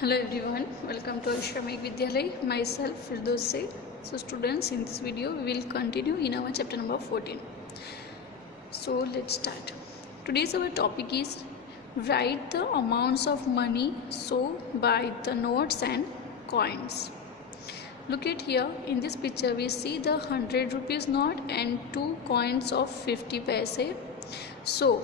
Hello everyone, welcome to Ashramik Vidyalay. Myself Firdaus Said. So students, in this video we will continue in our chapter number 14. So let's start. Today's our topic is write the amounts of money so by the notes and coins. Look at here, in this picture we see the 100 rupees note and two coins of 50 paise. So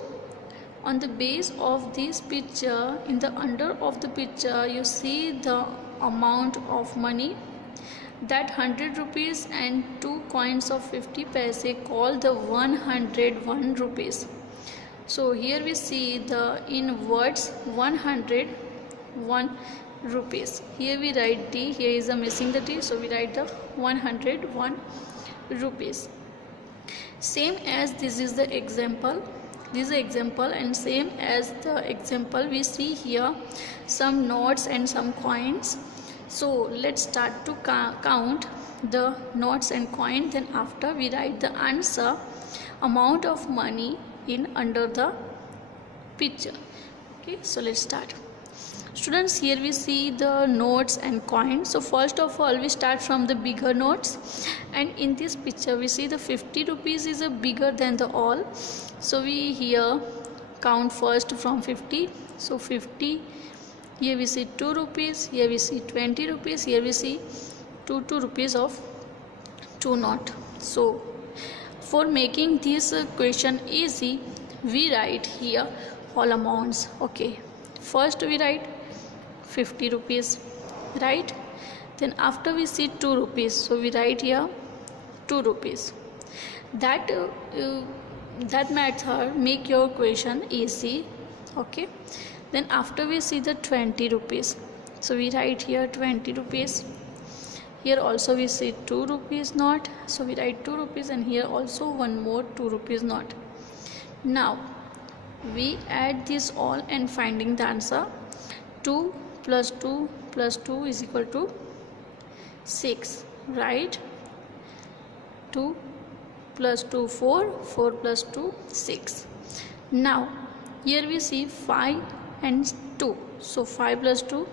on the base of this picture, in the under of the picture you see the amount of money, that 100 rupees and two coins of 50 paise called the 101 rupees. So here we see the in words 101 rupees. Here we write T, here is a missing the T, so we write the 101 rupees. Same as this is the example. This is the example, and same as the example we see here some notes and some coins. So let's start to count the notes and coin, then after we write the answer amount of money in under the picture. Okay, so let's start. Students, here we see the notes and coins. So first of all we start from the bigger notes, and in this picture we see the 50 rupees is a bigger than the all. So we here count first from 50. So 50, here we see 2 rupees, here we see 20 rupees, here we see 2 rupees of 2 note. So for making this question easy, we write here all amounts. Okay, first we write 50 rupees, right? Then after we see 2 rupees, so we write here 2 rupees. That method make your question easy. Okay, then after we see the 20 rupees, so we write here 20 rupees. Here also we see 2 rupees note, so we write 2 rupees, and here also one more 2 rupees note. Now we add this all and finding the answer. 2 plus 2 plus 2 is equal to 6, right? 2 plus 2 4, 4 plus 2 6. Now here we see 5 and 2, so 5 plus 2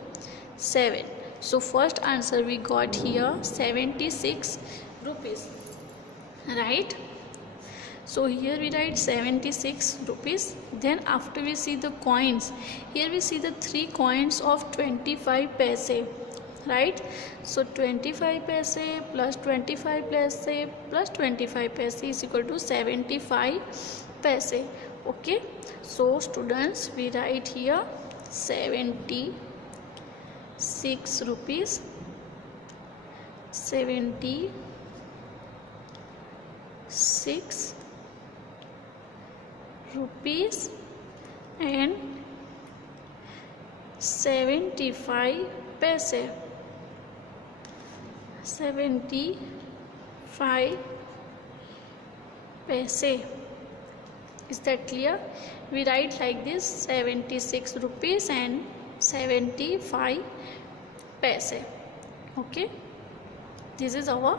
7. So first answer we got here 76 rupees, right? So here we write 76 rupees. Then after we see the coins, here we see the 3 coins of 25 paise, right? So 25 paise plus 25 paise plus 25 paise is equal to 75 paise. Okay, so students, we write here 76 rupees, 76 rupees and 75 paise. 75 paise. Is that clear? We write like this 76 rupees and 75 paise. Okay, this is our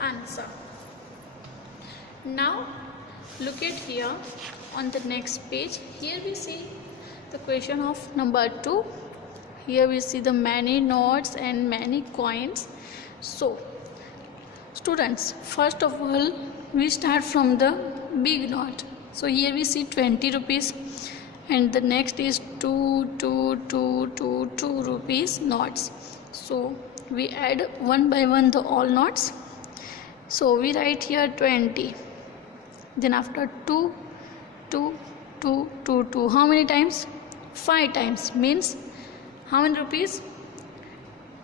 answer. Now look at here on the next page. Here we see the question of number 2. Here we see the many notes and many coins. So students, first of all we start from the big note. So here we see 20 rupees, and the next is 2 rupees notes. So we add one by one the all notes. So we write here 20. Then after 2, how many times? 5 times. Means how many rupees?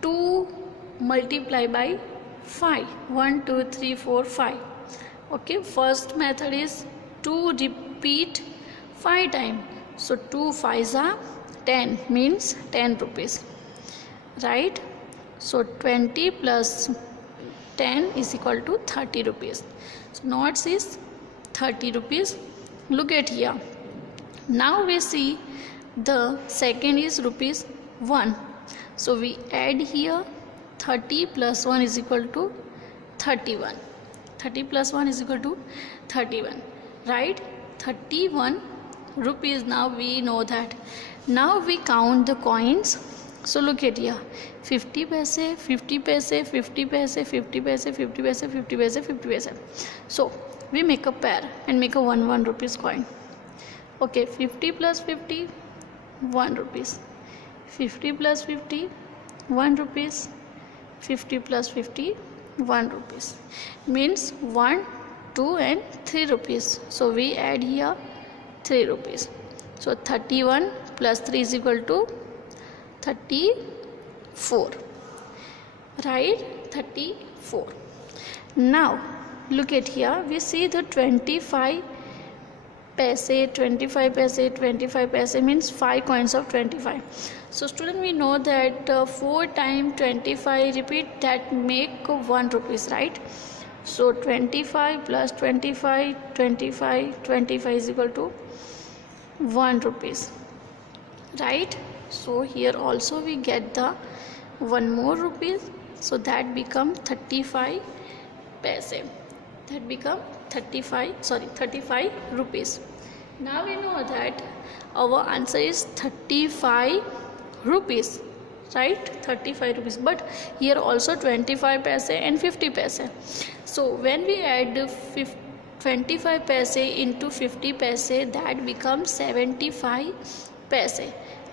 2 multiply by 5. 1 2 3 4 5. Okay, first method is 2 repeat 5 times. So 2 5s are 10, means 10 rupees, right? So 20 plus 10 is equal to 30 rupees. So notes is 30 rupees. Look at here. Now we see the second is rupees 1. So we add here 30 plus 1 is equal to 31. 30 plus 1 is equal to 31, right? 31 rupees. Now we know that. Now we count the coins. So look at here, 50 paise, 50 paise, 50 paise, 50 paise, 50 paise, 50 paise, 50 paise. So we make a pair and make a 1 rupees coin. Okay, 50 plus 50, 1 rupees. 50 plus 50, 1 rupees. 50 plus 50, 1 rupees. Means 1, 2 and 3 rupees. So we add here 3 rupees. So 31 plus 3 is equal to 34, right? 34. Now look at here, we see the 25 paise, 25 paise, 25 paise means 5 coins of 25. So student, we know that 4 times 25 repeat, that make 1 rupees, right? So 25 plus 25, 25, 25 is equal to 1 rupees, right? So here also we get the 1 more rupees, so that become 35 paise. That become 35 rupees. Now we know that our answer is 35 rupees, right? 35 rupees. But here also 25 paise and 50 paise. So when we add 25 paise into 50 paise, that becomes 75 paise,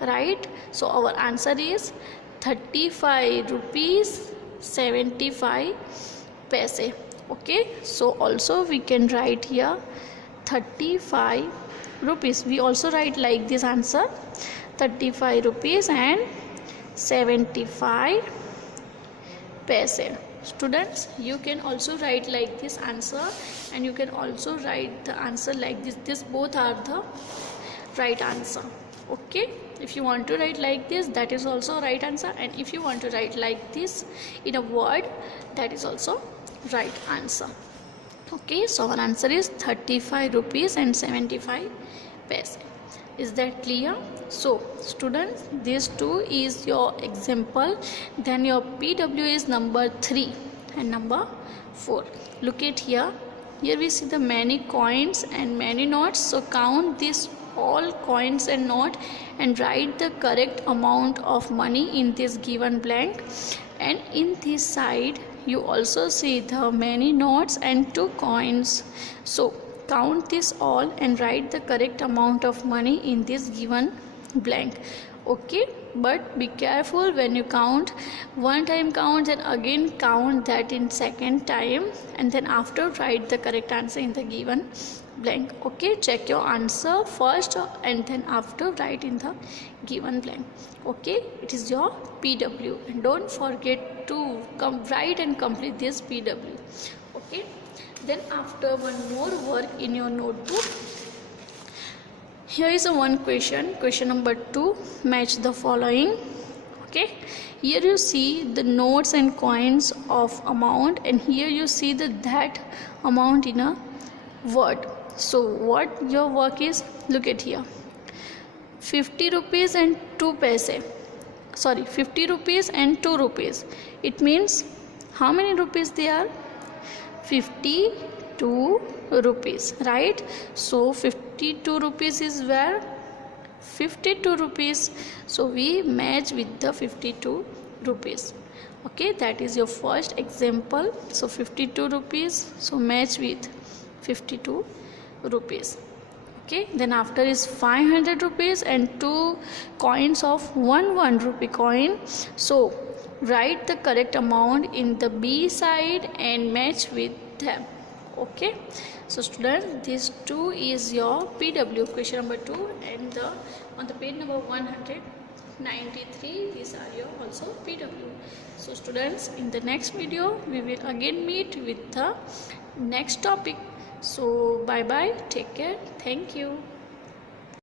right? So our answer is 35 rupees 75 paise. Okay, so also we can write here 35 rupees. We also write like this answer, 35 rupees and 75 paise. Students, you can also write like this answer, and you can also write the answer like this both are the right answer. Okay, if you want to write like this, that is also right answer, and if you want to write like this in a word, that is also right answer. Okay, so our answer is 35 rupees and 75 paise. Is that clear? So students, this 2 is your example, then your PW is number 3 and number 4. Look at here we see the many coins and many notes. So count this all coins and note and write the correct amount of money in this given blank, and in this side you also see the many notes and 2 coins. So count this all and write the correct amount of money in this given blank. Okay, but be careful when you count. One time count and again count that in second time, and then after write the correct answer in the given blank. Okay, check your answer first and then after write in the given blank. Okay, it is your PW, and don't forget to write and complete this PW. Okay, then after one more work in your notebook. Here is a one question number 2, match the following. Okay, here you see the notes and coins of amount, and here you see that amount in a word. So what your work is, look at here, 50 rupees and 2 paise, 50 rupees and 2 rupees. It means how many rupees they are? 52 rupees, right? So 52 rupees is where? 52 rupees. So we match with the 52 rupees. Okay, that is your first example. So 52 rupees, so match with 52 rupees. Okay, then after is 500 rupees and 2 coins of 1 rupee coin. So write the correct amount in the B side and match with them. Okay, so students, this 2 is your PW, question number 2, and on the page number 193 these are your also PW. So students, in the next video we will again meet with the next topic. So bye bye, take care, thank you.